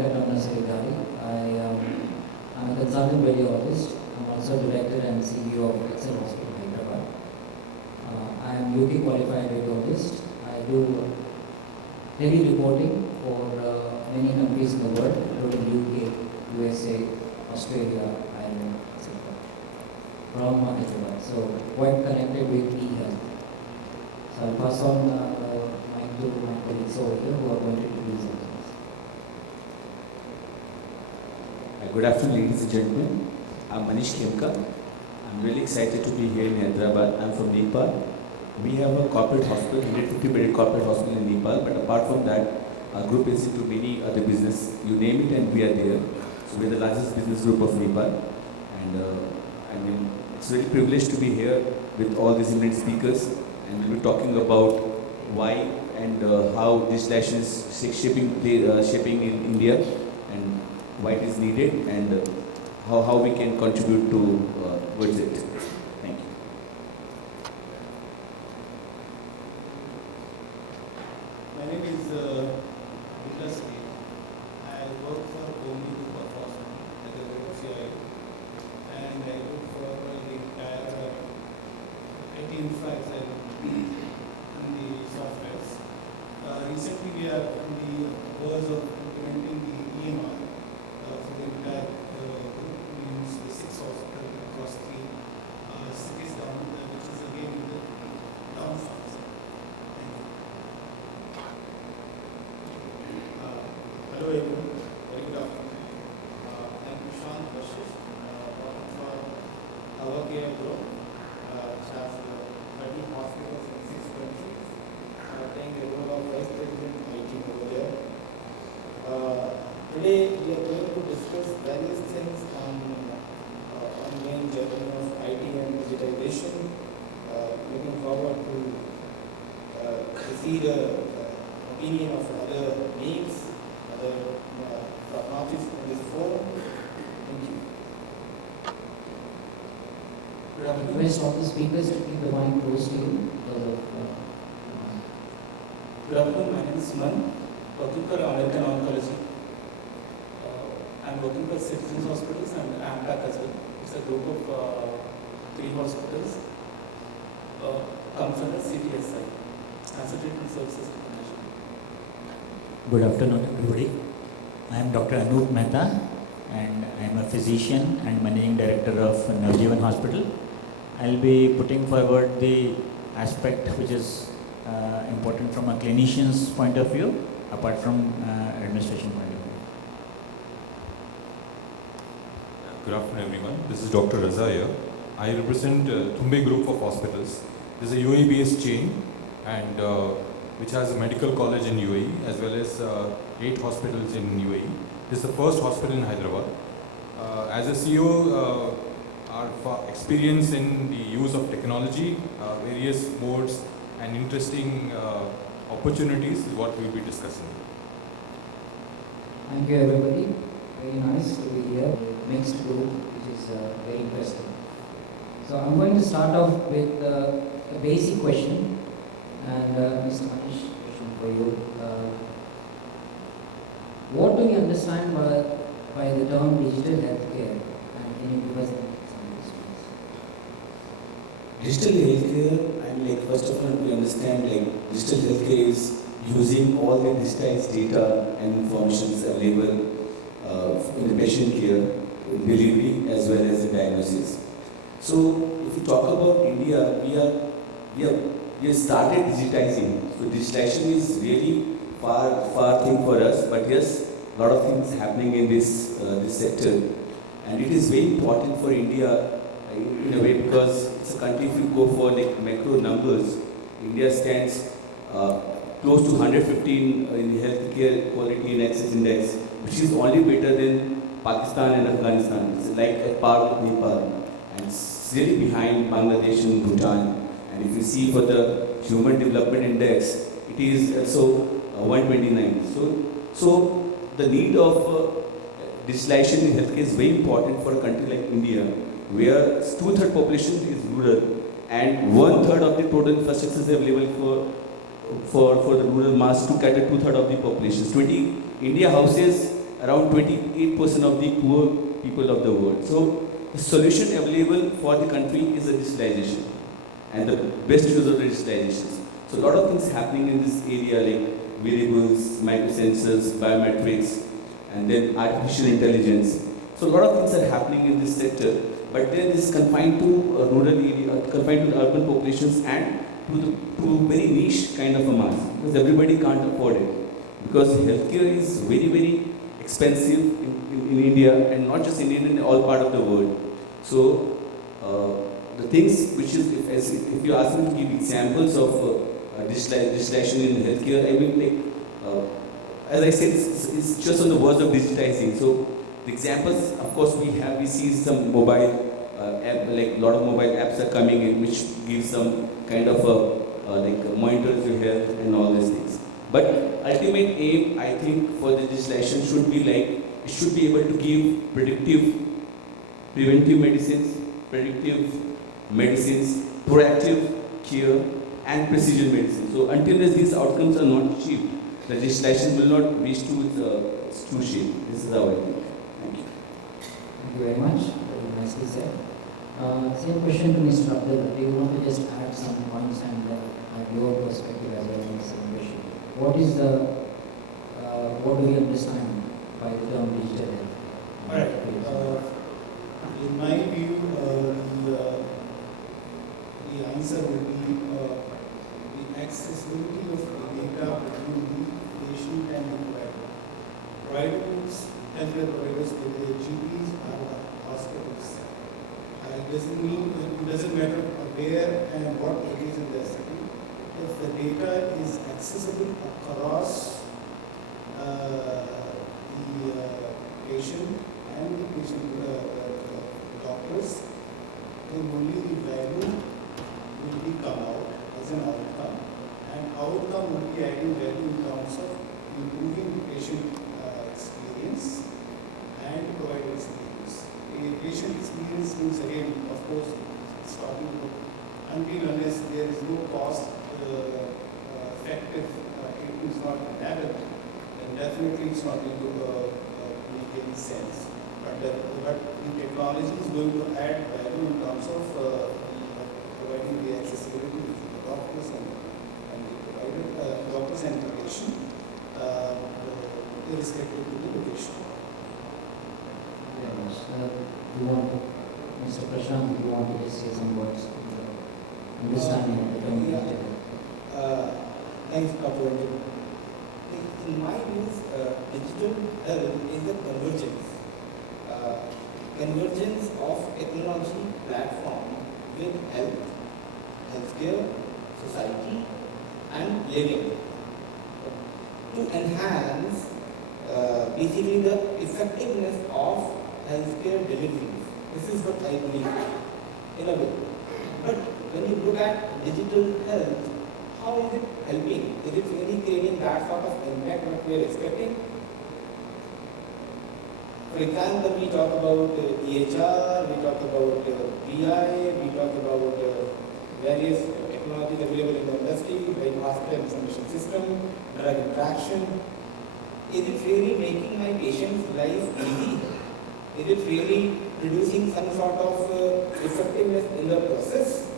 I'm a consultant radiologist. I'm also director and CEO of Elets Hospital, Hyderabad. I am UK qualified radiologist. I do daily reporting for many countries in the world, including UK, USA, Australia, Ireland, etc. From Hyderabad. So quite connected with e-health. So I'll pass on mic to my colleagues over here who are going to introduce themselves. Good afternoon, ladies and gentlemen. I'm Manish Khemka. I'm really excited to be here in Hyderabad. I'm from Nepal. We have a corporate hospital, 150-bedded corporate hospital in Nepal, but apart from that, our group is into many other business. You name it and we are there. So we're the largest business group of Nepal. And it's very privileged to be here with all these eminent speakers, and we'll be talking about why and how digitalization is shaping in India, and why it is needed, and how we can contribute towards it. Thank you. My name is Vikas K. I work for Omni Group of Hospital as a group CIO, and I look for the entire IT infrastructure and the softwares. Recently, we are in the course of implementing the EMR for the entire group. We use the 6 hospitals across 3 cities down, which is again in the down south. Hello everyone, very good afternoon. I'm Prashant Bashish, working for our care group, which has 30 hospitals in 6 countries, playing the role of Vice President IT over there. Today we are going to discuss various things on ongoing journey of IT and digitization. Looking forward to see the opinion of other names, other artists in this forum. Thank you. I request all the speakers to keep the mic close to you. Good afternoon, my name is Suman, working for American Oncology. I'm working for Citizens Hospitals and AMPAC as well. It's a group of 3 hospitals. Comes under CTSI, Cancer Treatment Services International. Good afternoon, everybody. I am Dr. Anup Mehta, and I am a physician and managing director of Navjeevan Hospital. I'll be putting forward the aspect which is important from a clinician's point of view, apart from administration point of view. Good afternoon, everyone. This is Dr. Raza here. I represent Tumbe Group of Hospitals. This is a UAE-based chain, and which has a medical college in UAE as well as 8 hospitals in UAE. This is the first hospital in Hyderabad. As a CEO, our experience in the use of technology, various modes and interesting opportunities is what we will be discussing. Thank you everybody. Very nice to be here. Mixed group, which is very interesting. So I'm going to start off with a basic question, and Mr. Manish, question for you. What do you understand by the term digital healthcare, and can you give us some examples? Digital healthcare, first of all, we understand digital healthcare is using all the digitized data and information available in the patient care, in delivery as well as in diagnosis. So, if we talk about India, we have started digitizing. So, digitization is really far thing for us, but yes, a lot of things happening in this sector, and it is very important for India in a way, because it's a country, if you go for macro numbers, India stands close to 115 in the healthcare quality and access index, which is only better than Pakistan and Afghanistan. It's like a part of Nepal, and it's really behind Bangladesh and Bhutan. And if you see for the Human Development Index, it is also 129. So the need of digitalization in healthcare is very important for a country like India, where 2/3 population is rural and 1/3 of the total infrastructure is available for the rural mass to cater 2/3 of the population. India houses around 28% of the poor people of the world. So the solution available for the country is a digitalization, and the best result is digitalization. So a lot of things happening in this area like variables, microsensors, biometrics, and then artificial intelligence. So a lot of things are happening in this sector, but then this is confined to rural area, confined to the urban populations and to very niche kind of a mass, because everybody can't afford it. Because healthcare is very, very expensive in India, and not just in India, in all part of the world. So the things which is, if you ask me to give examples of digitalization in healthcare, I will take, as I said, it's just on the words of digitizing. So the examples, of course, we see some mobile app, like a lot of mobile apps are coming in, which give some kind of like monitors your health and all these things. But ultimate aim, I think, for the digitalization should be like, it should be able to give preventive medicines, proactive care, and precision medicine. So until these outcomes are not achieved, the digitalization will not reach to its true shape. This is how I think. Thank you. Thank you very much. Very nicely said. Same question to Mr. Abdul. Do you want to just add some points and have your perspective as well on the same question? What is what do we understand by the term digital health? Alright. In my view, the answer would be the accessibility of the data between the patient and the provider. Providers, healthcare providers, whether they GPs or hospitals. It doesn't matter where and what location they are sitting. If the data is accessible across the patient and the patient doctors, then only the value will be come out as an outcome, and outcome will be adding value in terms of improving the patient experience and provider experience. A patient experience means, again, of course, it's talking about until unless there is no cost effective treatment is not available, then definitely it's not going to make any sense. But the technology is going to add value in terms of providing the accessibility to the doctors and the provider, doctors and the patient, irrespective of the location. Very much. You want, Mr. Prashant, you want to just say some words on the understanding of the term digital health? Thanks, Dr. In my views, digital health is the convergence of technology platform with health, healthcare, society, and living to enhance basically the effectiveness of healthcare delivery. This is what I believe in a way. But when you look at digital health, how is it helping? Is it really creating that sort of impact that we are expecting? For example, we talk about EHR, we talk about BI, we talk about various technologies available in the industry, like hospital information system, drug interaction. Is it really making my patient's life easy? Is it really producing some sort of effectiveness in the process?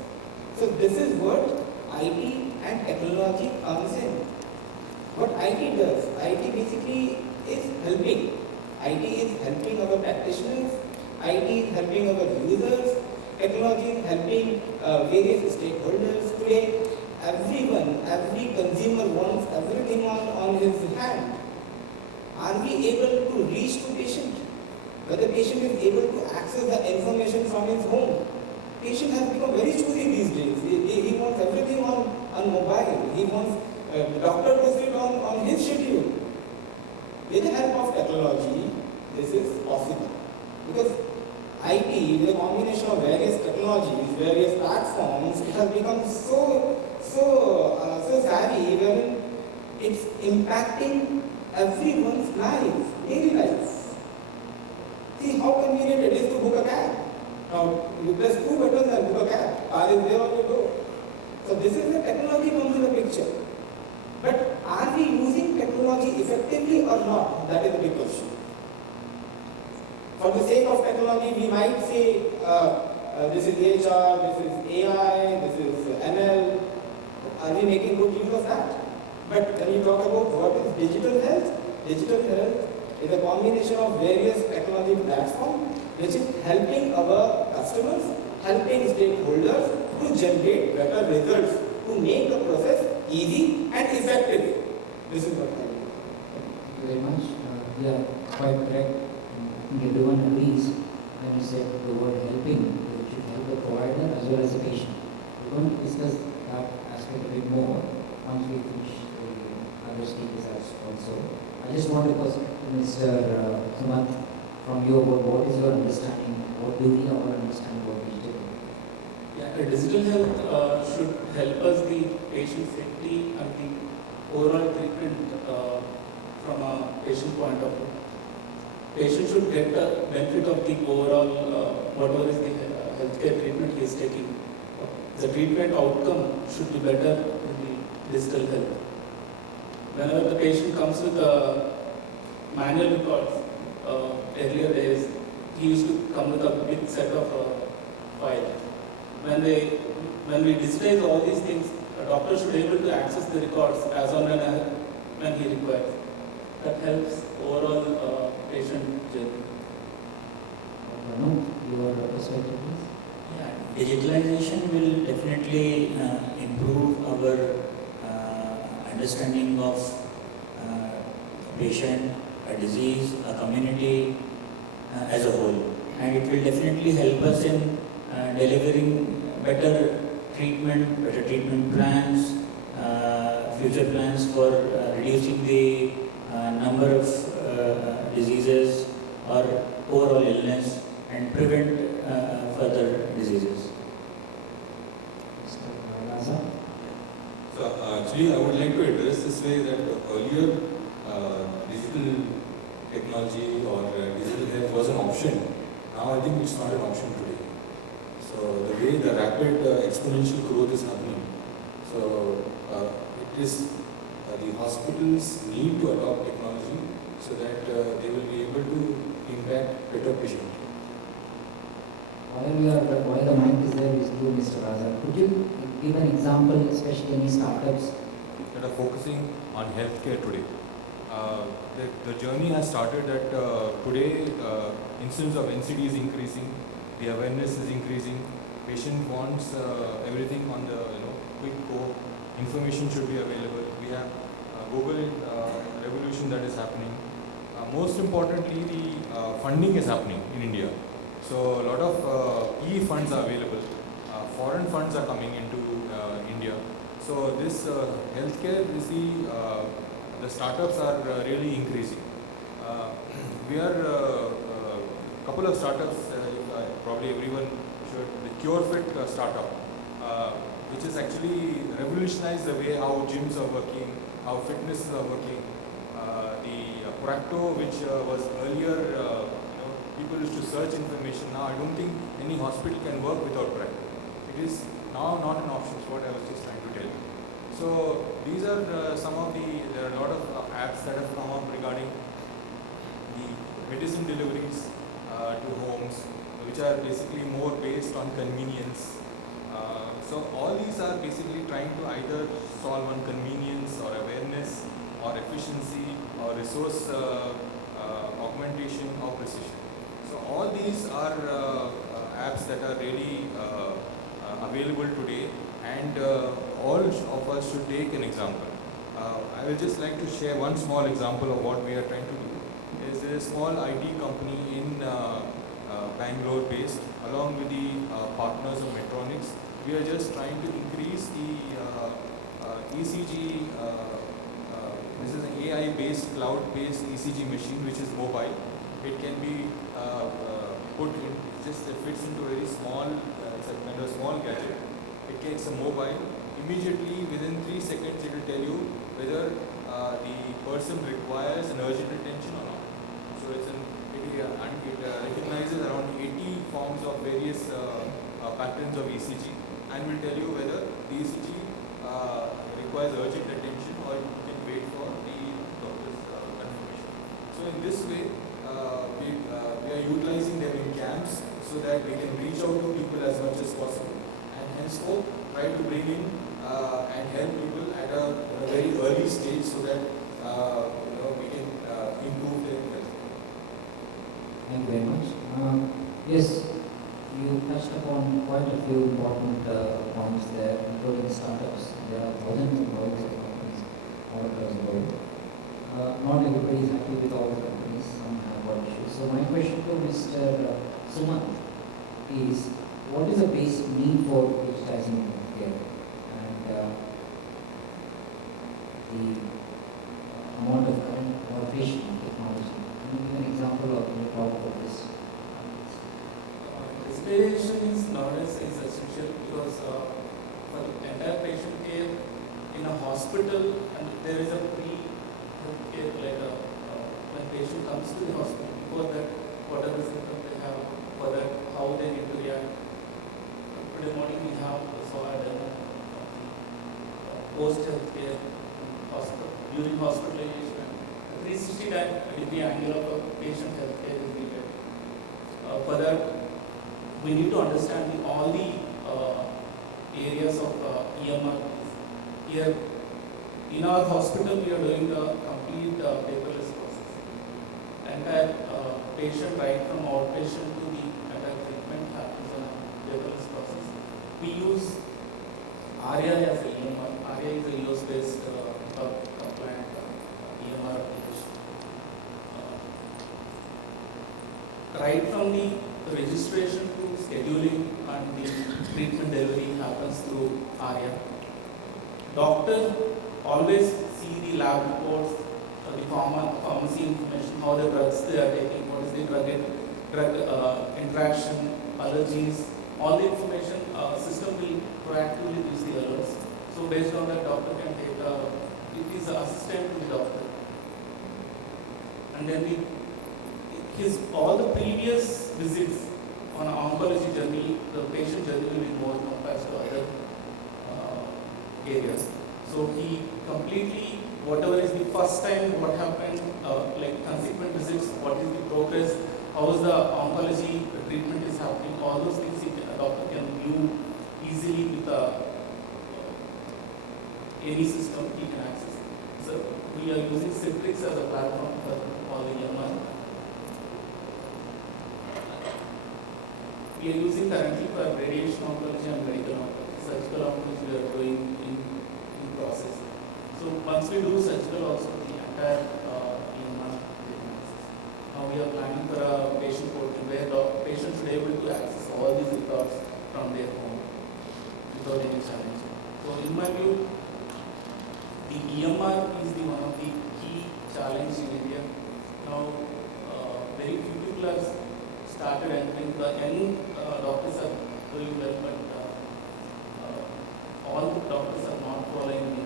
So this is what IT and technology comes in. What IT does, IT basically is helping. IT is helping our practitioners, IT is helping our users, technology is helping various stakeholders. Today, every consumer wants everything on his hand. Are we able to reach to patient? Whether patient is able to access the information from his home. Patient has become very choosy these days. He wants everything on mobile. He wants the doctor to sit on his schedule. With the help of technology, this is possible. Because IT, with a combination of various technologies, various platforms, it has become so savvy wherein it's impacting everyone's life, daily life. See how convenient it is to book a cab. Now, you press 2 buttons and book a cab. Car is there on your door. So this is where technology comes in the picture. But are we using technology effectively or not? That is the big question. For the sake of technology, we might say this is HR, this is AI, this is ML. Are we making good use of that? But when you talk about what is digital health is a combination of various technology platforms which is helping our customers, helping stakeholders to generate better results, to make the process easy and effective. This is what I mean. Thank you very much. Yeah, quite correct. I think everyone agrees when you said the word helping, it should help the provider as well as the patient. We're going to discuss that aspect a bit more once we finish the other stages as also. I just want to ask Mr. Sumant from you about what is your understanding, what do we our understanding about digital? Yeah, digital health should help us the patient safety and the overall treatment from a patient point of view. Patient should get the benefit of the overall whatever is the healthcare treatment he is taking. The treatment outcome should be better in the digital health. Whenever the patient comes with manual records, earlier days he used to come with a big set of files. When we digitize all these things, a doctor should be able to access the records as on when he requires. That helps overall patient journey. Manu, your perspective please? Yeah, digitalization will definitely improve our understanding of patient, a disease, a community as a whole. And it will definitely help us in delivering better treatment plans, future plans for reducing the number of diseases or overall illness and prevent further diseases. Mr. Raza? So actually, I would like to address this way that earlier digital technology or digital health was an option. Now I think it's not an option today. So the way the rapid exponential growth is happening, so it is the hospitals need to adopt technology so that they will be able to impact better patient care. While the mic is there with you, Mr. Raza, could you give an example, especially any startups? That are focusing on healthcare today. The journey has started that today incidence of NCD is increasing, the awareness is increasing, patient wants everything on the quick go, information should be available. We have Google revolution that is happening. Most importantly, the funding is happening in India. So a lot of PE funds are available. Foreign funds are coming into India. So this healthcare is the startups are really increasing. We are a couple of startups, probably everyone should, the CureFit startup, which has actually revolutionized the way how gyms are working, how fitness are working. The Practo, which was earlier, people used to search information. Now I don't think any hospital can work without Practo. It is now not an option, is what I was just trying to tell you. So these are there are a lot of apps that have come up regarding the medicine deliveries to homes, which are basically more based on convenience. So all these are basically trying to either solve on convenience or awareness or efficiency or resource augmentation or precision. So all these are apps that are really available today, and all of us should take an example. I will just like to share one small example of what we are trying to do. There is a small IT company in Bangalore based, along with the partners of Metronics. We are just trying to increase the ECG. This is an AI-based, cloud-based ECG machine which is mobile. It can be put in, it fits into a very small, it's a kind of small gadget. It takes a mobile. Immediately, within 3 seconds, it will tell you whether the person requires an urgent attention or not. So it recognizes around 80 forms of various patterns of ECG and will tell you whether the ECG requires urgent attention or you can wait for the doctor's confirmation. So in this way, we are utilizing so that we can reach out to people as much as possible, and henceforth try to bring in and help people at a very early stage so that we can improve their health. Thank you very much. Yes, you touched upon quite a few important points there, including startups. There are thousands and thousands of companies all across the world. Not everybody is happy with all the companies. Some have got issues. So my question to Mr. Sumant is, what is the basic need for digitizing healthcare, and the amount of current adoption of technology? Can you give an example of when you talk about this? Respiration is nowadays is essential because for the entire patient care in a hospital, and there is a pre-care, like when patient comes to the hospital, before that whatever symptoms they have, for that how they need to react. Today morning we have saw at post-healthcare hospital, during hospitalization, 360-degree angle of a patient healthcare is needed. For that, we need to understand all the areas of EMR. Here, in our hospital, we are doing the complete paperless process. Entire patient, right from outpatient to the entire treatment happens on a paperless process. We use ARIA as a EMR. ARIA is a US-based compliant EMR application. Right from the registration to scheduling and the treatment delivery happens through ARIA. Doctor always see the lab reports, the pharmacy information, how the drugs they are taking, what is the drug interaction, allergies, all the information system will proactively gives the alerts. So based on that, doctor can take it is an assistant to the doctor. And then all the previous visits on an oncology journey, the patient journey will be more compared to other areas. So he completely, whatever is the first time, what happened, like consequent visits, what is the progress, how is the oncology treatment is happening, all those things a doctor can view easily with any system he can access. So we are using Citrix as a platform for all the EMR. We are using currently for radiation oncology and medical oncology. Surgical oncology we are doing in process. So once we do surgical also, the entire EMR analysis. Now we are planning for a patient portal where the patient should be able to access all these records from their home without any challenge. So in my view, the EMR is one of the key challenges in India. Now very few people have started entering. The young doctors are doing well, but all the doctors are not following me.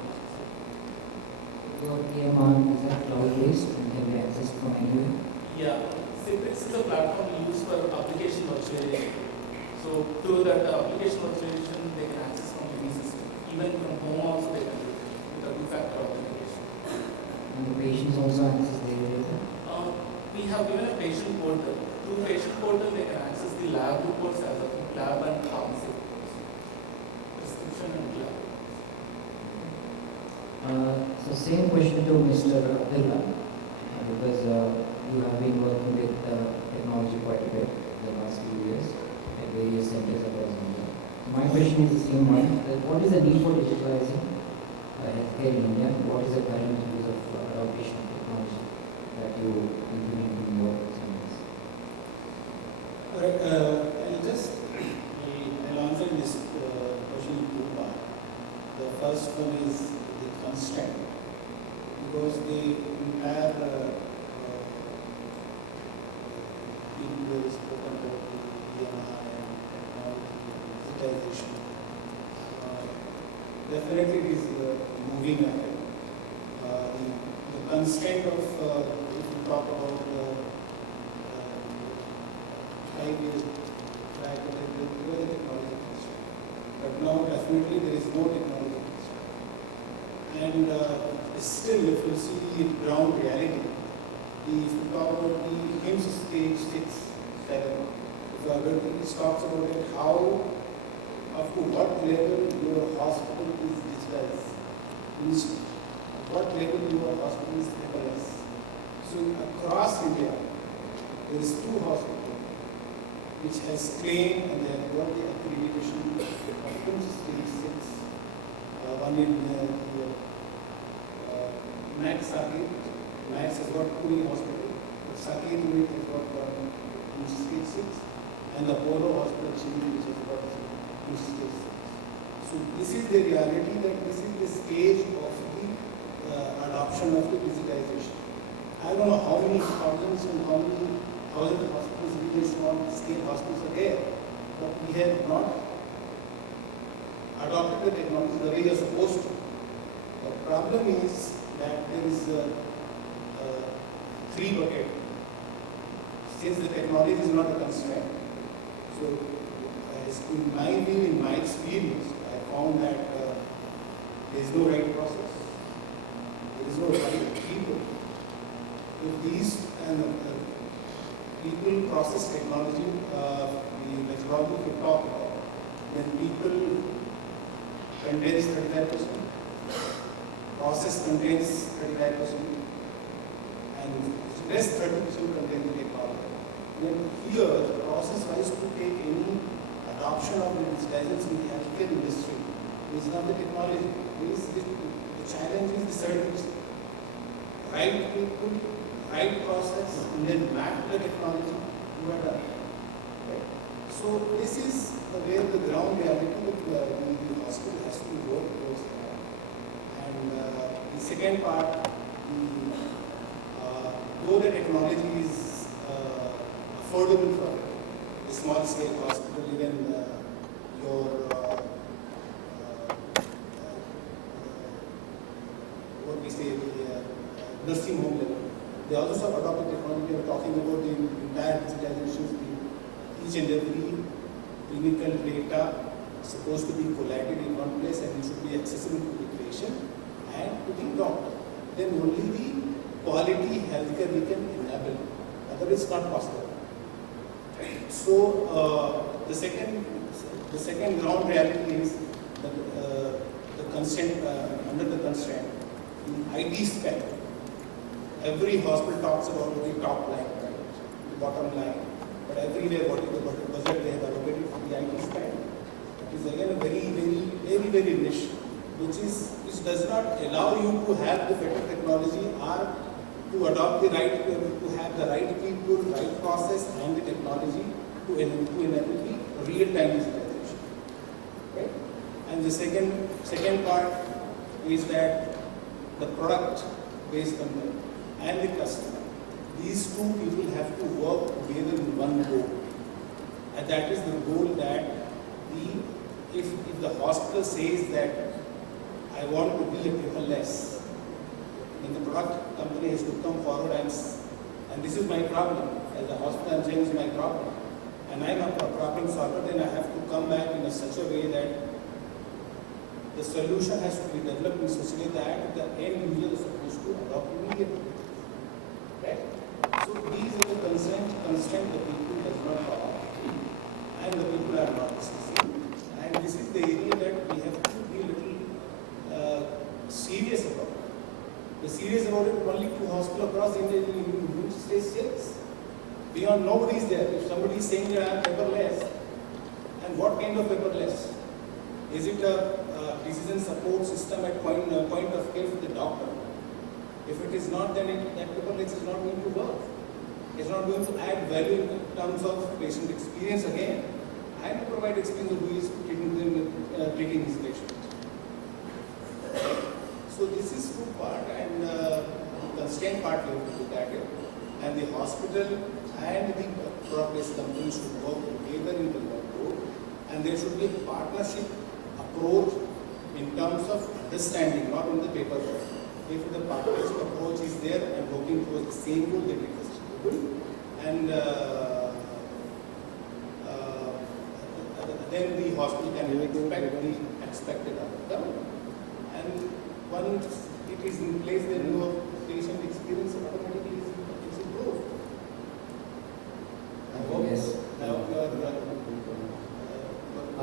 Your EMR, is that cloud-based and can be accessed from anywhere? Yeah, Citrix is a platform used for application virtualization. So through that application virtualization, they can access from any system. Even from home also they can do it with a two-factor authentication. And the patients also access their data? We have given a patient portal. Through patient portal, they can access the lab reports as a lab and pharmacy reports. Prescription and lab. So same question to Mr. Abdullah, because you have been working with technology quite a bit in the last few years at various centers across India. My question is the same one. What is the need for digitalizing healthcare in India? What is the current use of adoption of technology that you implement in your centers? Alright, I'll answer this question in two parts. The first one is the constraint, because the entire people who have spoken about the EMR and technology, digitization, definitely it is moving ahead. The constraint of, if you talk about 5 years back, there was a technology constraint. But now definitely there is no technology constraint. And still, if you see the ground reality, if you talk about the HIMSS stage 6, 7, if you are going to which talks about it, how, up to what level your hospital is digitized, means at what level your hospital is paperless. So across India, there is 2 hospitals which has claimed and they have got the accreditation of stage 6. One in Max Saket. Max has got Pune Hospital. Saket unit has got stage 6. And the Apollo Hospital Chennai which has got stage 6. So this is the reality, that this is the stage of the adoption of the digitization. I don't know how many thousands and how many thousand hospitals, really small scale hospitals are there, but we have not adopted the technology the way they are supposed to. The problem is that there is a 3 bucket. Since the technology is not a constraint, so as in my view, in my experience, I found that there is no right process, there is no right people. If these people process technology, the methodology we talk about, then people contains 35%, process contains 35%, and rest 30% contains the technology. Then here, the process wise to take any adoption of the digitization in the healthcare industry is not the technology. The challenge is the service. Right people, right process, and then map the technology, you are done. Right? So this is where the ground reality of the hospital has to work towards that. And the second part, though the technology is affordable for a small scale hospital, even your what we say, the nursing home level. They also adopted technology. We are talking about the entire digitalization, each and every clinical data supposed to be collated in one place and it should be accessible to the patient and to the doctor. Then only the quality healthcare we can enable. Otherwise, it's not possible. So the second ground reality is that the constraint under the constraint, the IT spend. Every hospital talks about the top line, right? The bottom line, but everywhere what is the budget they have allocated for the IT spend. It is again a very niche, which does not allow you to have the better technology or to adopt the right, to have the right people, right process and the technology to enable the real-time digitalization. Right? And the second part is that the product-based company and the customer, these 2 people have to work together in one goal. And that is the goal that if the hospital says that I want to be a paperless, then the product company has to come forward and this is my problem. As a hospital, I'm saying it's my problem. And I'm a problem solver, then I have to come back in such a way that the solution has to be developed in such a way that the end user is supposed to adopt immediately. Right? So these are the constraints the people does not follow and the people are not discussing. And this is the area that we have to be a little serious about. The serious about it, only 2 hospitals across India in stage 6. Beyond, nobody is there. If somebody is saying that I am paperless, and what kind of paperless? Is it a decision support system at point of care for the doctor? If it is not, then that paperless is not going to work. It's not going to add value in terms of patient experience again. I have to provide experience of who is treating his patient. So this is 2 part, and the constraint part we have to look at it. And the hospital and the product-based companies should work together in the one goal, and there should be a partnership approach in terms of understanding, not on the paperwork. If the partnership approach is there and working towards the same goal, then it is achievable. And then the hospital can expect the expected outcome. And once it is in place, then your patient experience automatically is improved. I hope Yes. now you are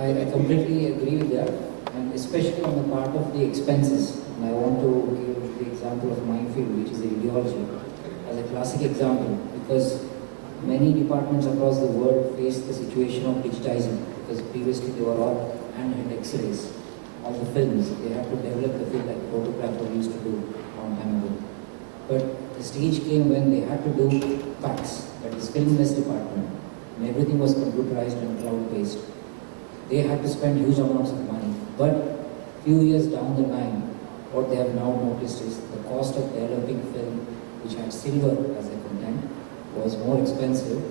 I completely agree with that, and especially on the part of the expenses. And I want to give the example of my field, which is radiology, as a classic example, because many departments across the world face the situation of digitizing, because previously they were all handheld X-rays, all the films. They had to develop the film like photographer used to do long time ago. But the stage came when they had to do fax, that is film-based department, and everything was computerized and cloud-based. They had to spend huge amounts of money. But few years down the line, what they have now noticed is the cost of developing film, which had silver as a content, was more expensive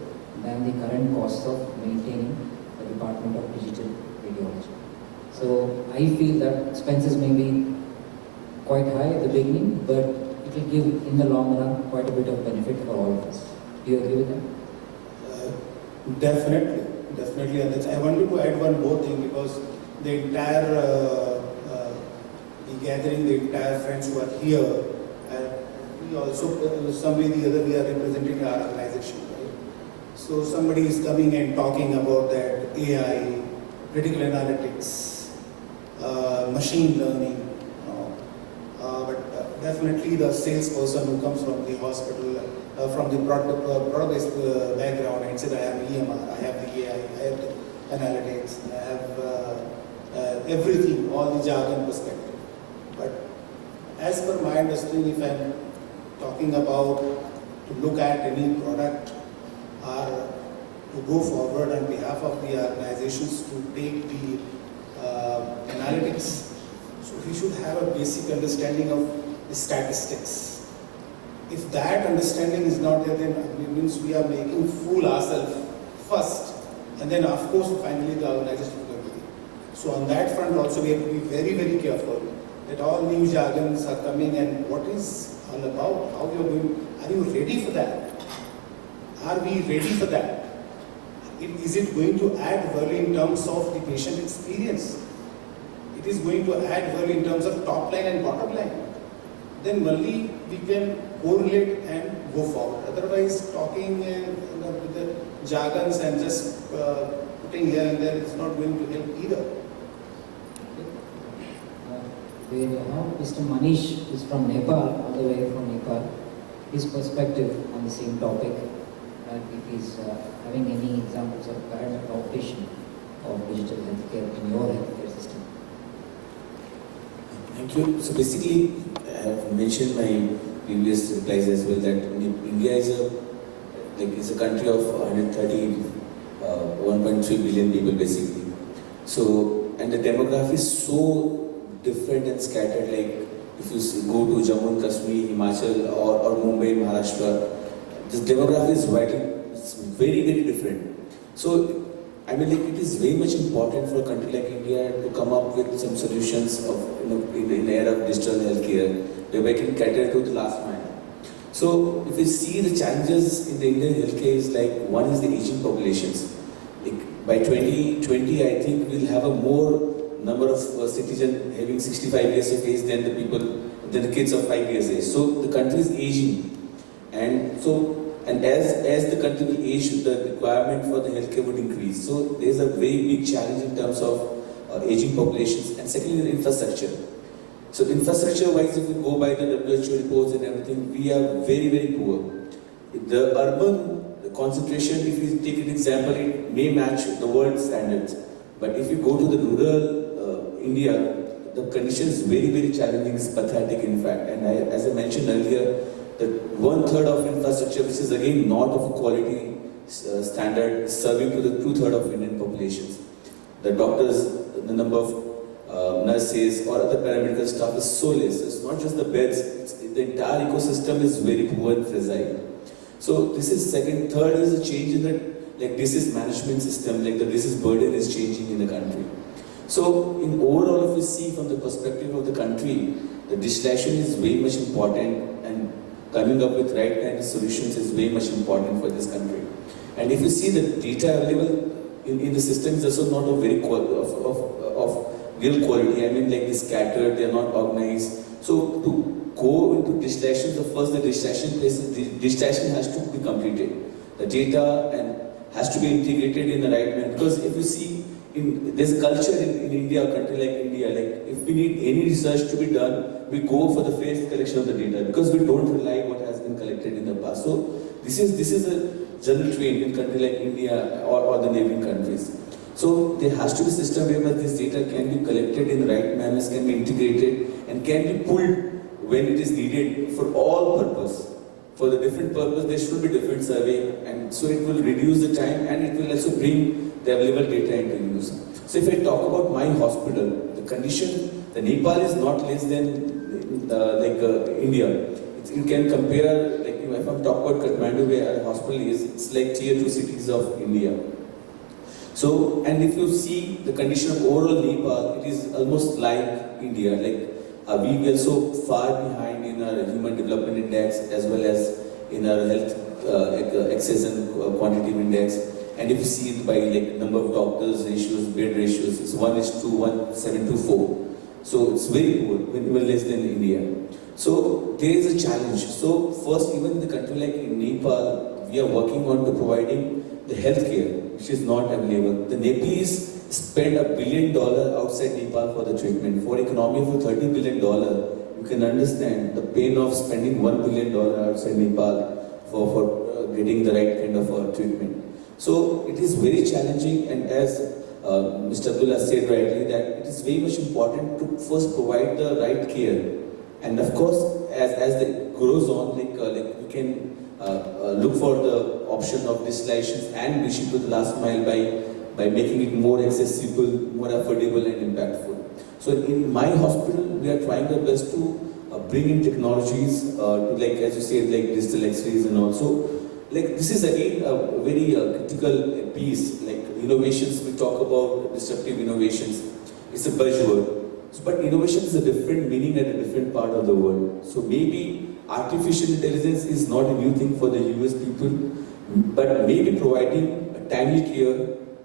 than the current cost of maintaining the Department of Digital Radiology. So I feel that expenses may be quite high at the beginning, but it will give in the long run quite a bit of benefit for all of us. Do you agree with that? Definitely. And I wanted to add one more thing, because the entire the gathering, the entire friends who are here, we also, some way or the other, we are representing our organization, right? So somebody is coming and talking about that AI, critical analytics, machine learning, but definitely the salesperson who comes from the hospital, from the product-based background, and said, I have EMR, I have the AI, I have the analytics, I have everything, all the jargon perspective. But as per my understanding, if I'm talking about to look at any product or to go forward on behalf of the organizations to take the analytics, so we should have a basic understanding of the statistics. If that understanding is not there, then it means we are making fool ourselves first, and then of course finally the organization will agree. So on that front also we have to be very, very careful that all new jargons are coming and what is all about, how you are going, are you ready for that? Are we ready for that? Is it going to add value in terms of the patient experience? It is going to add value in terms of top line and bottom line. Then only we can correlate and go forward. Otherwise, talking with the jargons and just putting here and there is not going to help either. We have Mr. Manish, who is from Nepal, all the way from Nepal. His perspective on the same topic, and if he's having any examples of current adoption of digital healthcare in your healthcare system. Thank you. So basically, I have mentioned my previous replies as well that India is a country of 1.3 billion people basically. So, and the demography is so different and scattered. Like if you go to Jammu and Kashmir, Himachal, or Mumbai, Maharashtra, this demography is it's very, very different. So, I mean, it is very much important for a country like India to come up with some solutions of, in the era of digital healthcare, where we can cater to the last mile. So, if you see the challenges in the Indian healthcare is like, one is the aging populations. Like, by 2020, I think we'll have a more number of citizens having 65 years of age than the kids of 5 years age. So, the country is aging, and as the country will age, the requirement for the healthcare would increase. So there is a very big challenge in terms of aging populations, and secondly, the infrastructure. So infrastructure-wise, if we go by the WHO reports and everything, we are very, very poor. The urban concentration, if you take an example, it may match the world standards. But if you go to the rural India, the condition is very, very challenging. It's pathetic, in fact. And as I mentioned earlier, that 1/3 of infrastructure, which is again not of a quality standard, serving to the 2/3 of Indian populations. The doctors, the number of nurses or other paramedical staff is so less. It's not just the beds, the entire ecosystem is very poor and fragile. So this is second. Third is a change in the disease management system, the disease burden is changing in the country. So in overall, if we see from the perspective of the country, the digitalization is very much important, and coming up with right kind of solutions is very much important for this country. And if you see the data available in the system is also not of very of real quality. I mean, they scattered, they are not organized. So to go into digitalization, the digitalization has to be completed. The data and has to be integrated in the right manner. Because if you see there's a culture in India, a country like India, like if we need any research to be done, we go for the first collection of the data because we don't rely what has been collected in the past. So this is a general trend in country like India or the neighboring countries. So there has to be a system where this data can be collected in the right manners, can be integrated, and can be pulled when it is needed for all purpose. For the different purpose, there should be different survey, and so it will reduce the time and it will also bring the available data into use. So if I talk about my hospital, the condition, the Nepal is not less than India. You can compare, like if I'm talking about Kathmandu, where our hospital is, it's like tier 2 cities of India. So, and if you see the condition of overall Nepal, it is almost like India. We are so far behind in our human development index as well as in our health access and quantitative index. And if you see it by number of doctors ratios, bed ratios, it's 1:1, 7:4. So it's very poor, even less than India. So there is a challenge. So first, even in the country like in Nepal, we are working on to providing the healthcare, which is not available. The Nepalese spend $1 billion outside Nepal for the treatment. For economy of $30 billion, you can understand the pain of spending $1 billion outside Nepal for getting the right kind of treatment. So it is very challenging, and as Mr. Abdullah said rightly, that it is very much important to first provide the right care. And of course, as it grows on, we can look for the option of digitalizations and reaching to the last mile by making it more accessible, more affordable and impactful. So in my hospital, we are trying our best to bring in technologies to as you said, digital X-rays, and also this is again a very critical piece. Innovations, we talk about disruptive innovations. It's a buzzword. But innovation is a different meaning at a different part of the world. So maybe artificial intelligence is not a new thing for the US people, but maybe providing a timely care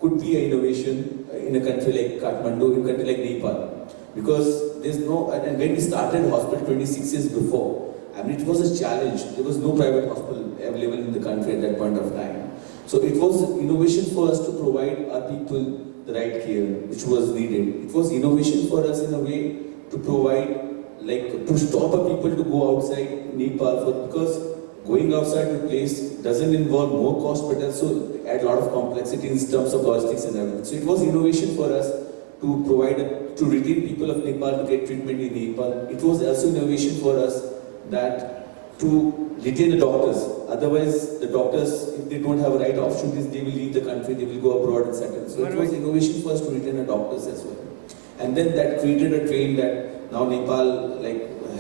could be an innovation in a country like Kathmandu, in a country like Nepal. Because there's no, and when we started hospital 26 years before, it was a challenge. There was no private hospital available in the country at that point of time. So it was innovation for us to provide our people the right care which was needed. It was innovation for us in a way to provide, to stop a people to go outside Nepal because going outside the place doesn't involve more cost but also add a lot of complexity in terms of logistics and everything. So it was innovation for us to provide, to retain people of Nepal to get treatment in Nepal. It was also innovation for us that to retain the doctors. Otherwise, the doctors, if they don't have the right opportunities, they will leave the country, they will go abroad and settle. So it was innovation for us to retain the doctors as well. And then that created a trend that now Nepal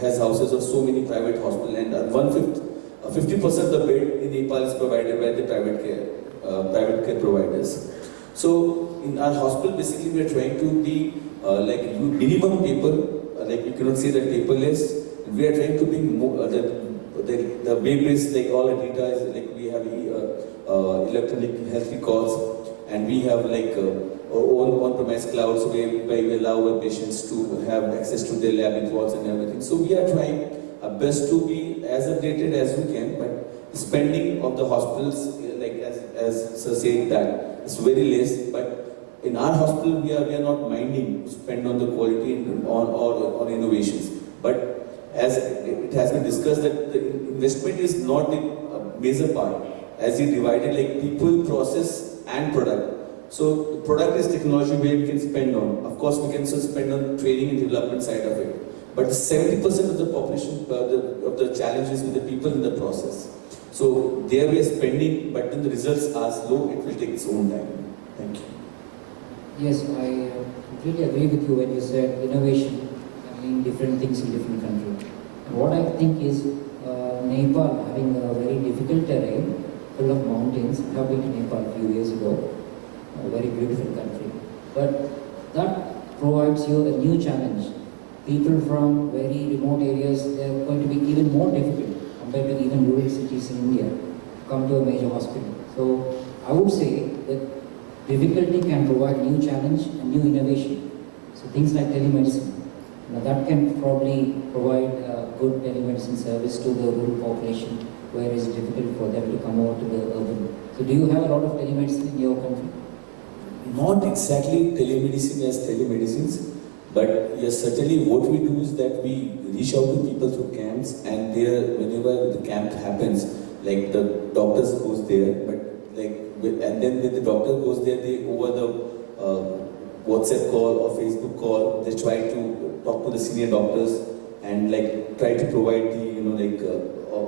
has houses of so many private hospitals, and 50% of the bed in Nepal is provided by the private care providers. So in our hospital, basically we are trying to be minimum people, we cannot say that paperless. We are trying to be more, the babies, all the data is we have electronic health records, and we have on-premise clouds where we allow our patients to have access to their lab reports and everything. So we are trying our best to be as updated as we can, but spending of the hospitals, as Sir said, that it's very less. But in our hospital, we are not minding to spend on the quality and on innovations. But as it has been discussed that the investment is not a major part, as you divided people, process and product. So the product is technology where we can spend on. Of course, we can also spend on training and development side of it. But 70% of the population, of the challenges with the people in the process. So there we are spending, but then the results are slow, it will take its own time. Thank you. Yes, I completely agree with you when you said innovation, different things in different countries. What I think is Nepal having a very difficult terrain, full of mountains. I have been to Nepal a few years ago, a very beautiful country. But that provides you a new challenge. People from very remote areas, they are going to be even more difficult compared to even rural cities in India come to a major hospital. So I would say that difficulty can provide new challenge and new innovation. So things like telemedicine, that can probably provide a good telemedicine service to the rural population where it's difficult for them to come over to the urban. So do you have a lot of telemedicine in your country? not exactly telemedicine as telemedicines, but yes, certainly what we do is that we reach out to people through camps, and there, whenever the camp happens, like the doctors goes there, but and then when the doctor goes there, they over the WhatsApp call or Facebook call, they try to talk to the senior doctors and try to provide the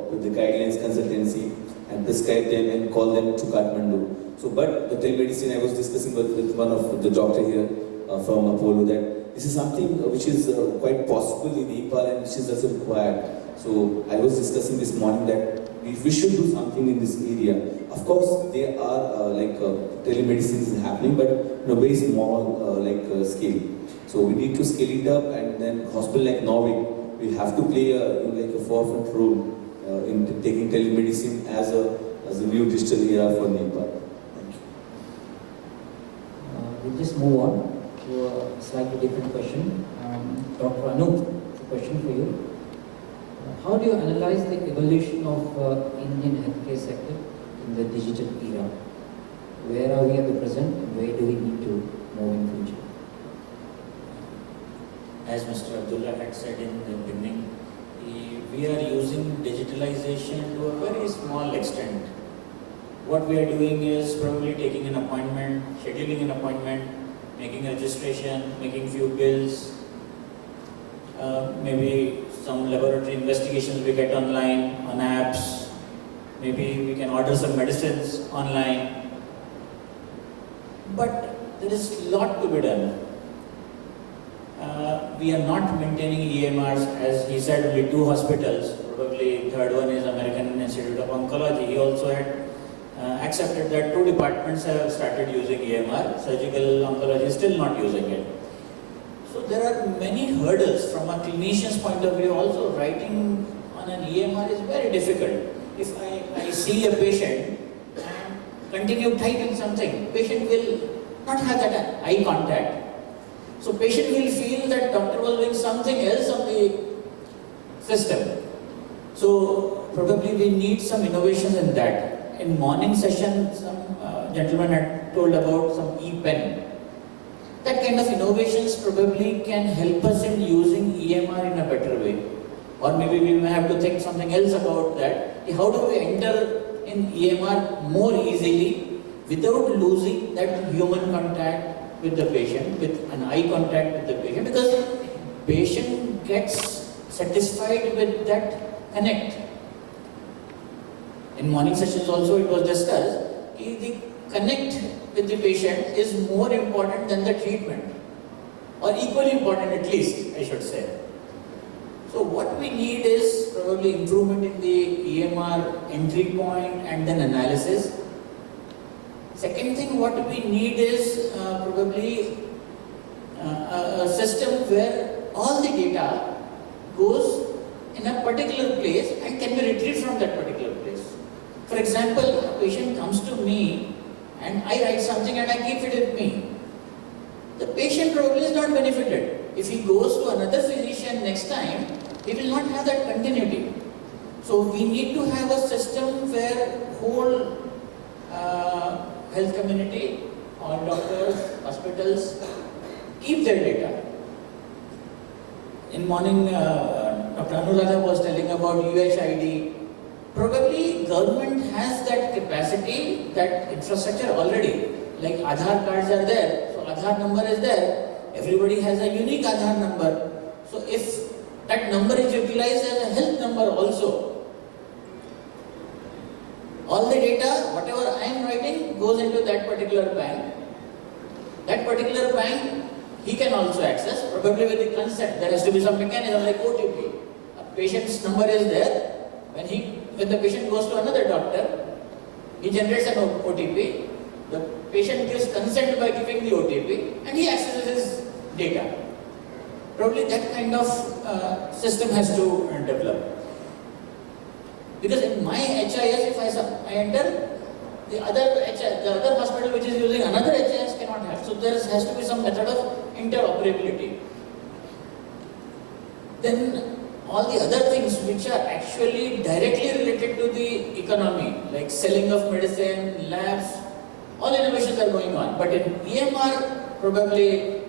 with the guidelines consultancy and prescribe them and call them to Kathmandu. So, but the telemedicine, I was discussing with one of the doctor here from Apollo that this is something which is quite possible in Nepal and which is also required. So I was discussing this morning that we should do something in this area. Of course, there are telemedicine is happening, but in a very small scale. So we need to scale it up, and then hospital like Norway will have to play a forefront role in taking telemedicine as a new digital era for Nepal. Thank you. We'll just move on to a slightly different question. Dr. Anup, a question for you. How do you analyze the evolution of Indian healthcare sector in the digital era? Where are we at the present, and where do we need to move in future? As Mr. Abdullah had said in the beginning, we are using digitalization to a very small extent. What we are doing is probably taking an appointment, scheduling an appointment, making a registration, making few bills, maybe some laboratory investigations we get online, on apps, maybe we can order some medicines online. But there is a lot to be done. We are not maintaining EMRs, as he said, only 2 hospitals, probably third one is American Institute of Oncology. He also had accepted that 2 departments have started using EMR, surgical oncology is still not using it. So there are many hurdles from a clinician's point of view also. Writing on an EMR is very difficult. If I see a patient and continue typing something, patient will not have that eye contact. So patient will feel that doctor was doing something else on the system. So probably we need some innovations in that. In morning session, some gentleman had told about some e-pen. That kind of innovations probably can help us in using EMR in a better way. Or maybe we may have to think something else about that. How do we enter in EMR more easily without losing that human contact with the patient, with an eye contact with the patient, because patient gets satisfied with that connect. In morning sessions also it was discussed, the connect with the patient is more important than the treatment, or equally important at least, I should say. So what we need is probably improvement in the EMR entry point and then analysis. Second thing, what we need is probably a system where all the data goes in a particular place and can be retrieved from that particular place. For example, a patient comes to me and I write something and I keep it with me. The patient probably is not benefited. If he goes to another physician next time, he will not have that continuity. So we need to have a system where whole health community, all doctors, hospitals, keep their data. In morning, Dr. Anuradha was telling about UHID. Probably government has that capacity, that infrastructure already. Like Aadhaar cards are there, so Aadhaar number is there. Everybody has a unique Aadhaar number. So if that number is utilized as a health number also, all the data, whatever I am writing, goes into that particular bank. That particular bank, he can also access, probably with the consent. There has to be some mechanism like OTP. A patient's number is there. When the patient goes to another doctor, he generates an OTP. The patient gives consent by giving the OTP, and he accesses his data. Probably that kind of system has to develop. Because in my HIS, if I enter, the other hospital which is using another HIS cannot have. So there has to be some method of interoperability. Then all the other things which are actually directly related to the economy, like selling of medicine, labs, All innovations are going on. But in EMR, probably,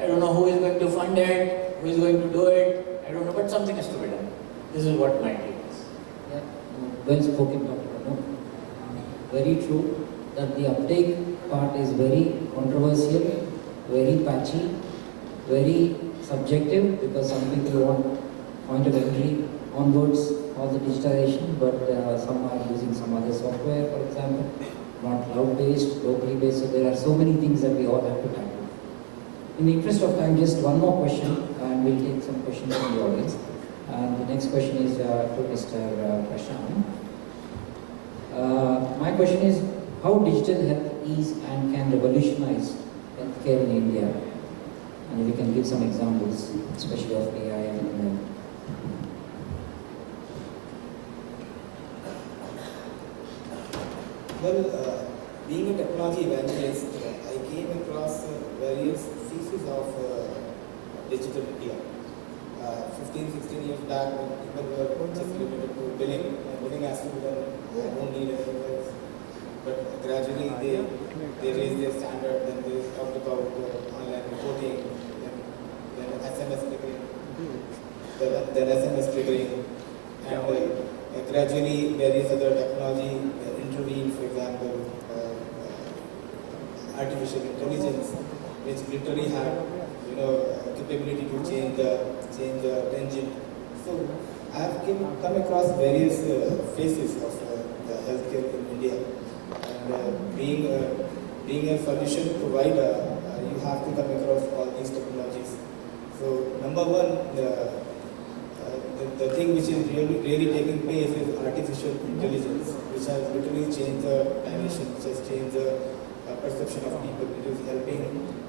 I don't know who is going to fund it, who is going to do it, I don't know, but something has to be done. This is what my take is. Yeah, well spoken, Dr. Anu. Very true that the uptake part is very controversial, very patchy, very subjective, because some people want point of entry onwards, all the digitization, but some are using some other software, for example, not cloud-based, locally based, so there are so many things that we all have to tackle. In the interest of time, just one more question, and we'll take some questions from the audience. And the next question is to Mr. Prashant. My question is, how digital health is and can revolutionize healthcare in India? And if you can give some examples, especially of AI and ML. Well, being a technology evangelist, I came across various pieces of digital India. 15, 16 years back, when people were just limited to billing, and billing has to be done, I don't need anything else. But gradually they raised their standard, then they talked about online reporting, then SMS triggering, then SMS triggering, and gradually various other technology intervened, for example, artificial intelligence, which literally had, capability to change the engine. So I have come across various phases of the healthcare in India, and being a solution provider, you have to come across all these technologies. So number one, the thing which is really taking place is artificial intelligence, which has literally changed the dimension, which has changed the perception of people. It is helping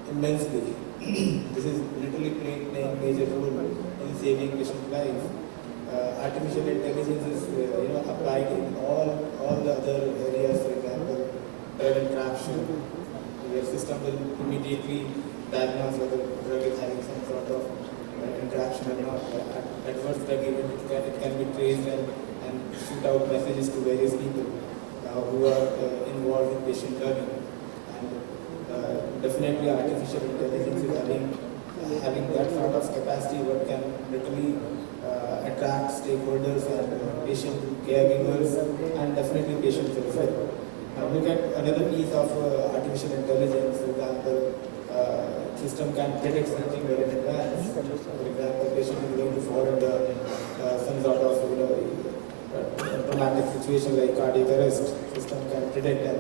immensely. This is literally playing major role in saving patient lives. Artificial intelligence is applied in all the other areas, for example, drug interaction. Your system will immediately diagnose whether the drug is having some sort of interaction or not. Adverse drug event, it can be traced and shoot out messages to various people who are involved in patient learning. Definitely artificial intelligence is having that sort of capacity what can literally attract stakeholders and patient caregivers and definitely patients as well. Now look at another piece of artificial intelligence. For example, system can predict something very in advance. For example, patient is going to fall under some sort of traumatic situation like cardiac arrest. System can predict and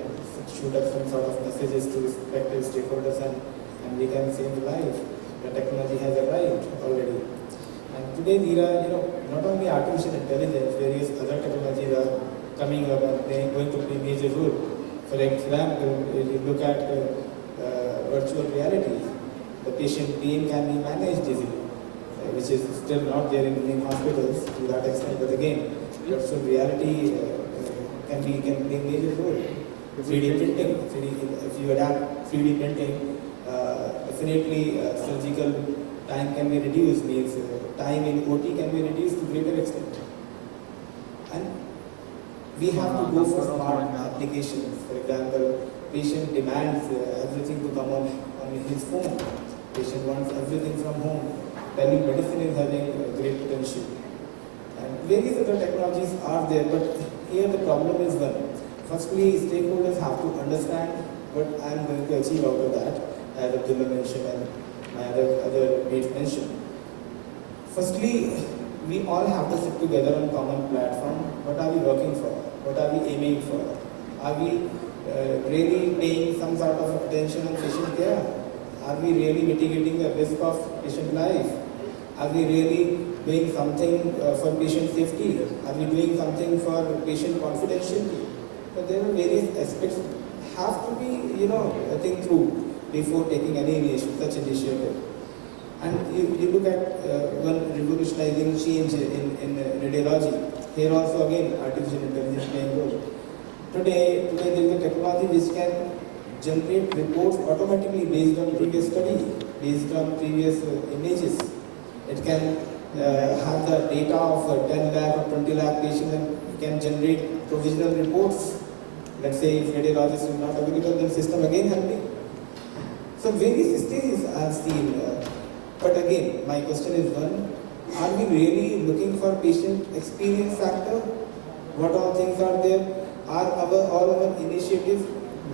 shoot up some sort of messages to respective stakeholders, and we can save the life. The technology has arrived already. And today there are, not only artificial intelligence, various other technologies are coming up and going to play a major role. For example, if you look at virtual reality, the patient pain can be managed easily, which is still not there in many hospitals to that extent. But again, virtual reality can play a major role. 3D printing, if you adapt 3D printing, definitely surgical time can be reduced, means time in OT can be reduced to greater extent. And we have to go for smart applications. For example, patient demands everything to come on his phone. Patient wants everything from home. Telemedicine is having a great potential. And various other technologies are there, but here the problem is one. Firstly, stakeholders have to understand what I am going to achieve out of that, as Abdullah mentioned and my other mates mentioned. Firstly, we all have to sit together on a common platform. What are we working for? What are we aiming for? Are we really paying some sort of attention on patient care? Are we really mitigating the risk of patient life? Are we really doing something for patient safety? Are we doing something for patient confidentiality? But there are various aspects have to be, think through before taking any such initiative. And you look at one revolutionizing change in radiology. Here also again, artificial intelligence playing a role. Today there is a technology which can generate reports automatically based on previous study, based on previous images. It can have the data of 10 lakh or 20 lakh patients and can generate provisional reports Let's say if radiologist is not available, then system again helping. So various stages are seen. But again, my question is one, are we really looking for patient experience factor? What all things are there? Are all our initiatives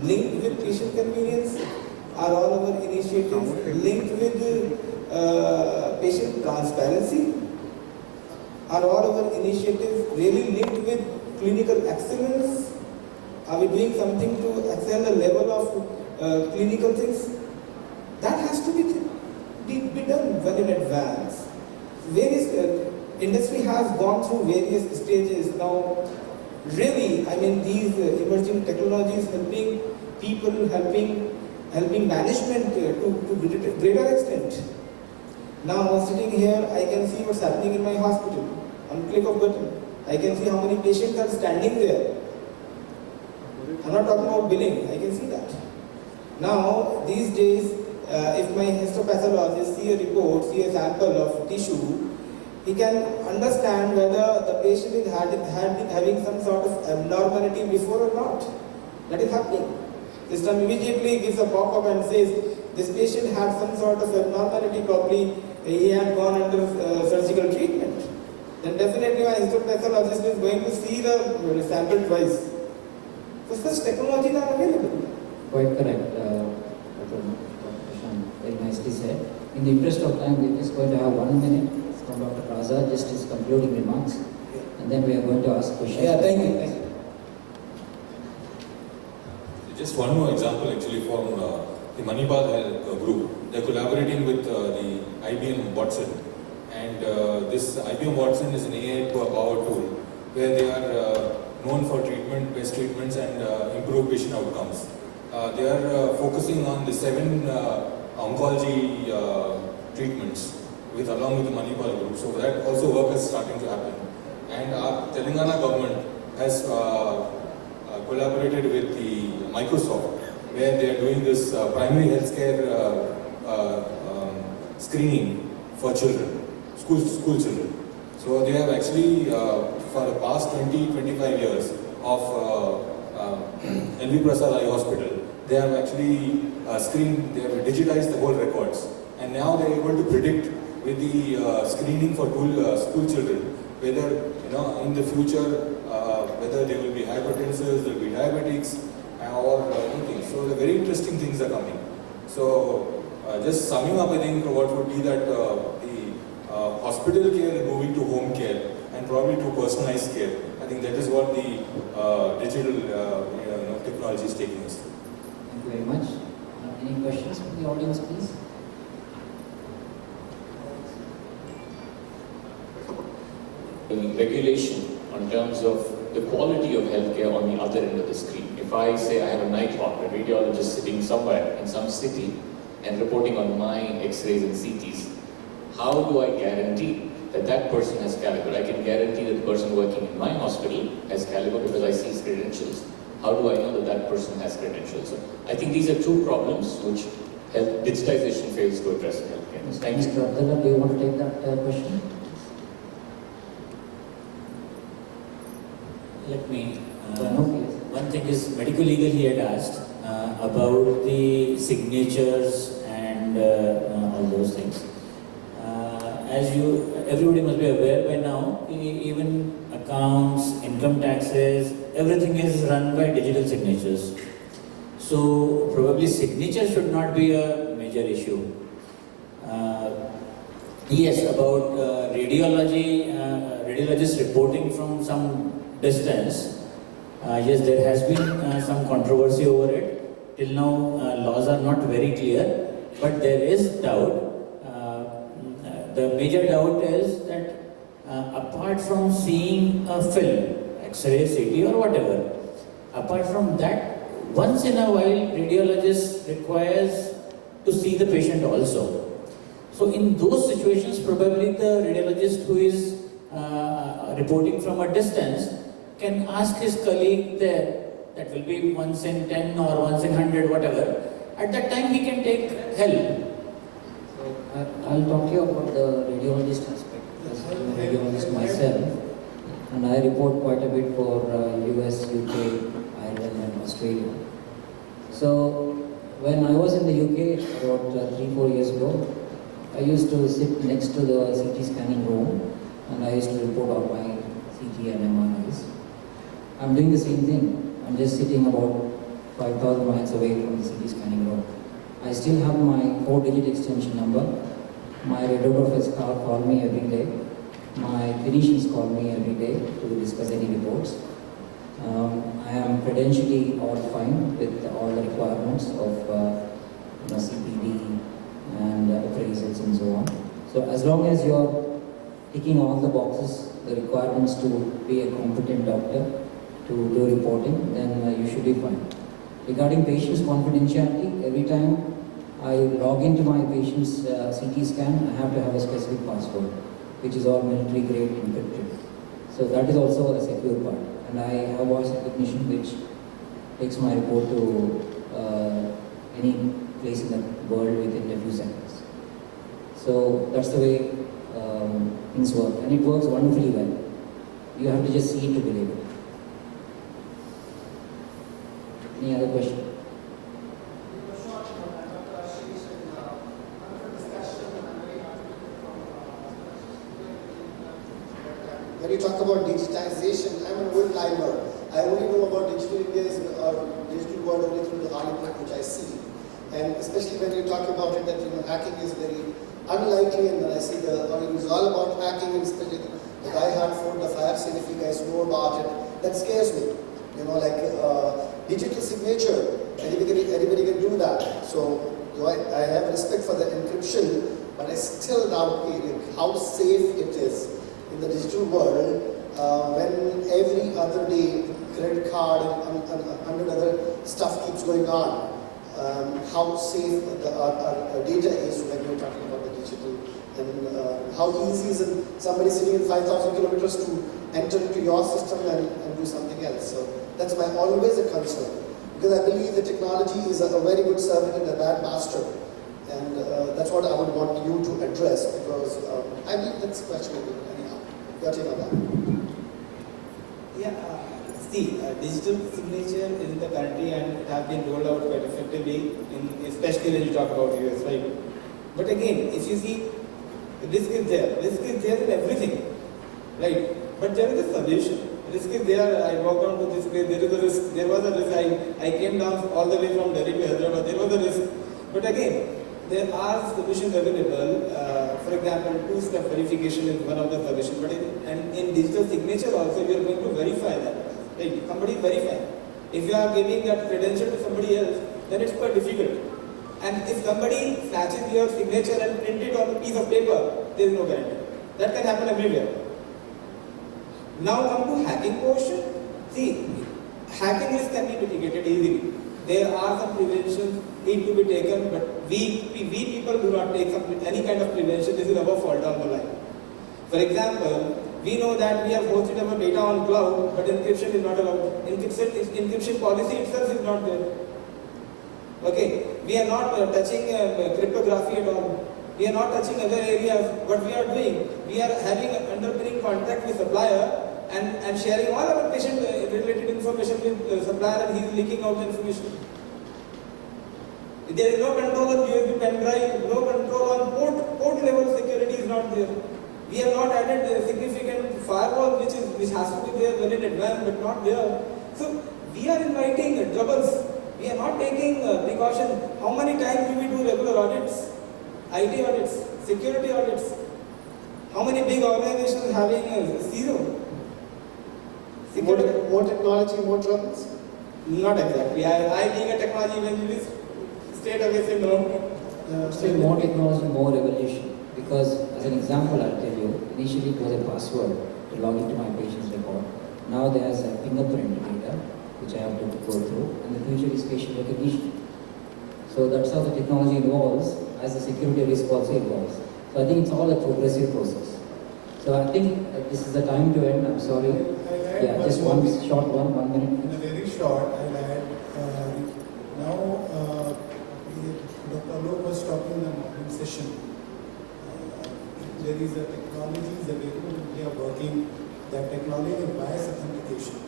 linked with patient convenience? Are all our initiatives linked with patient transparency? Are all our initiatives really linked with clinical excellence? Are we doing something to excel the level of clinical things? That has to be done well in advance. Various industry has gone through various stages now. Really, I mean, these emerging technologies helping people, helping management to greater extent. Now, sitting here, I can see what's happening in my hospital. On click of button, I can see how many patients are standing there. I'm not talking about billing, I can see that. Now, these days, if my histopathologist see a report, see a sample of tissue, he can understand whether the patient had been having some sort of abnormality before or not. That is happening. System immediately gives a pop-up and says, this patient had some sort of abnormality, probably he had gone under surgical treatment. Then definitely my histopathologist is going to see the sample twice. So such technologies are available. Quite correct, Dr. Prashant, very nicely said. In the interest of time, we're just going to have 1 minute from Dr. Raza, just his concluding remarks, and then we are going to ask questions. Yeah, thank you. Just one more example actually from the Manipal group. They're collaborating with the IBM Watson, and this IBM Watson is an AI-powered tool where they are known for best treatments and improved patient outcomes. They are focusing on the 7 oncology treatments along with the Manipal group. So that also work is starting to happen. And our Telangana government has collaborated with the Microsoft, where they are doing this primary healthcare screening for children, school children. So they have actually, for the past 20-25 years of LV Prasad Eye Hospital, they have actually screened, they have digitized the whole records. And now they are able to predict with the screening for school children, whether in the future, whether they will be hypertensive, they will be diabetics, or anything. So the very interesting things are coming. So just summing up, I think what would be that the hospital care is moving to home care and probably to personalized care. I think that is what the digital technology is taking us to. Thank you very much. Any questions from the audience, please? Regulation on terms of the quality of healthcare on the other end of the screen. If I say I have a night hawk, a radiologist sitting somewhere in some city and reporting on my X-rays and CTs, how do I guarantee that that person has caliber? I can guarantee that the person working in my hospital has caliber because I see his credentials. How do I know that that person has credentials? So I think these are two problems which digitization fails to address in healthcare. Thank you. Mr. Abdullah, do you want to take that question? Let me. One thing is medical legal he had asked about the signatures and all those things. As everybody must be aware by now, even accounts, income taxes, everything is run by digital signatures. So probably signature should not be a major issue. Yes, about radiologists reporting from some distance. Yes, there has been some controversy over it. Till now, laws are not very clear, but there is doubt. The major doubt is that apart from seeing a film, X-ray, CT or whatever, apart from that, once in a while, radiologist requires to see the patient also. So in those situations, probably the radiologist who is reporting from a distance can ask his colleague there, that will be once in 10 or once in 100, whatever. At that time, he can take help. I'll talk to you about the radiologist aspect, because I'm a radiologist myself, and I report quite a bit for US, UK, Ireland, and Australia. So when I was in the UK about 3-4 years ago, I used to sit next to the CT scanning room and I used to report on my CT and MRIs. I'm doing the same thing. I'm just sitting about 5,000 miles away from the CT scanning room. I still have my 4-digit extension number. My radiographers call me every day. My clinicians call me every day to discuss any reports. I am credentially all fine with all the requirements of CPD and appraisals and so on. So as long as you're ticking all the boxes, the requirements to be a competent doctor, to do reporting, then you should be fine. Regarding patient's confidentiality, every time I log into my patient's CT scan, I have to have a specific password, which is all military grade encrypted. So that is also a secure part. And I have voice recognition which takes my report to any place in the world within a few seconds. So that's the way things work, and it works wonderfully well. You have to just see it to believe it. Any other question? When you talk about digitization, I'm an old timer. I only know about digital India or digital world only through the article which I see. And especially when you talk about it, that hacking is very unlikely, and then I see the article is all about hacking, and especially the die-hard for the fire sale, if you guys know about it, that scares me. Like digital signature, anybody can do that. So I have respect for the encryption, but I still doubt how safe it is in the digital world when every other day credit card and 100 other stuff keeps going on. How safe our data is when you're talking about the digital, and how easy is it somebody sitting in 5,000 kilometers to enter into your system and do something else. So that's always a concern, because I believe the technology is a very good servant and a bad master, and that's what I would want you to address, because I believe that's questionable. Anyhow, your take on that. Digital signature is in the country and it has been rolled out quite effectively, especially when you talk about US, right? But again, if you see, risk is there in everything, right? But there is a solution. Risk is there. I walked down to this place, there is a risk. There was a risk. I came down all the way from Delhi to Hyderabad, there was a risk. But again, there are solutions available. For example, two-step verification is one of the solutions. But in digital signature also, you are going to verify that. Right? Somebody is verifying. If you are giving that credential to somebody else, then it's quite difficult. And if somebody snatches your signature and print it on a piece of paper, there is no guarantee. That can happen everywhere. Now come to hacking portion. See, hacking risk can be mitigated easily. There are some preventions need to be taken, but we people do not take any kind of prevention. This is our fault down the line. For example, we know that we have hosted our data on cloud, but encryption is not allowed. Encryption policy itself is not there. Okay, we are not touching cryptography at all. We are not touching other areas. What we are doing, we are having an underpinning contract with supplier and sharing all our patient related information with supplier, and he is leaking out the information. There is no control on USB pen drive, no control on port level security is not there. We have not added a significant firewall which has to be there well in advance, but not there. So we are inviting troubles. We are not taking precaution. How many times do we do regular audits? IT audits, security audits. How many big organizations having zero? More technology, more troubles? Not exactly. I being a technology evangelist, straight away say no. Say more technology, more revolution. Because as an example, I'll tell you, initially it was a password to log into my patient's record. Now there's a fingerprint data which I have to go through, and the future is facial recognition. So that's how the technology evolves, as the security risk also evolves. So I think it's all a progressive process. So I think this is the time to end. I'm sorry. Yeah, just one short one minute. In a very short, I'll add, now Dr. Alok was talking in the morning session. There is a technology available, we are working, that technology is bias authentication.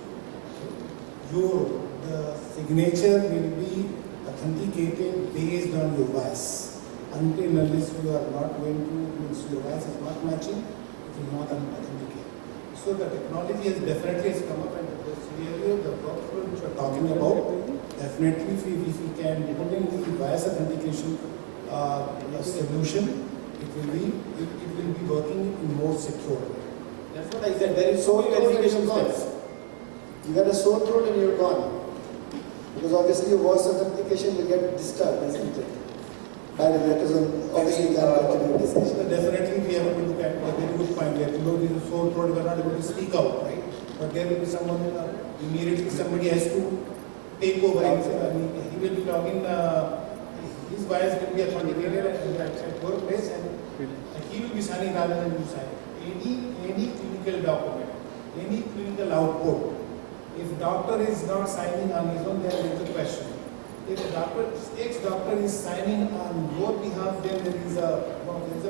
The signature will be authenticated based on your voice. Until unless you are not going to, means your voice is not matching, it will not authenticate. So the technology has definitely come up, and the scenario, the workflow which we are talking about, definitely if we can put in the voice authentication solution, it will be working in more secure way. That's what I said. There is so many verification steps. You got a sore throat and you're gone. Because obviously your voice authentication will get disturbed, isn't it? By the letters on obviously So definitely we have to look at a very good point there. Though there is a sore throat, we are not able to speak out, right? But there will be someone, immediately somebody has to take over and he will be logging, his voice will be authenticated at workplace, and he will be signing rather than you sign. Any clinical document, any clinical output, if doctor is not signing on his own, then there is a question. If ex-doctor is signing on your behalf, then there is a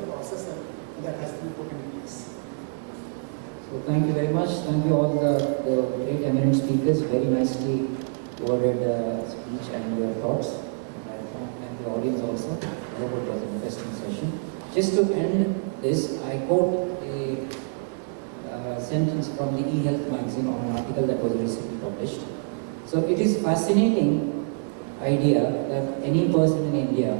process that has to be put in place. So thank you very much. Thank you all the great eminent speakers. Very nicely worded speech and your thoughts. And the audience also. I hope it was an interesting session. Just to end this, I quote a sentence from the eHealth magazine on an article that was recently published. So it is fascinating idea that any person in India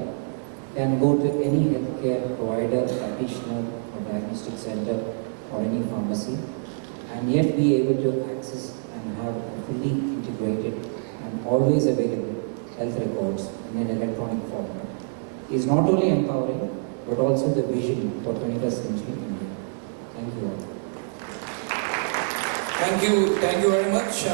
can go to any healthcare provider, practitioner or diagnostic center or any pharmacy and yet be able to access and have a fully integrated and always available health records in an electronic format. Is not only empowering but also the vision for 21st century India. Thank you all. Thank you very much.